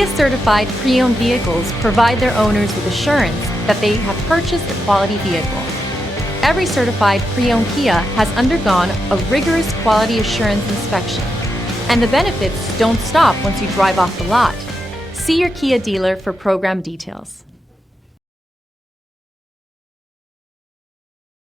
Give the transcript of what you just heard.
Kia-certified pre-owned vehicles provide their owners with assurance that they have purchased a quality vehicle. Every certified pre-owned Kia has undergone a rigorous quality assurance inspection, and the benefits don't stop once you drive off the lot. See your Kia dealer for program details.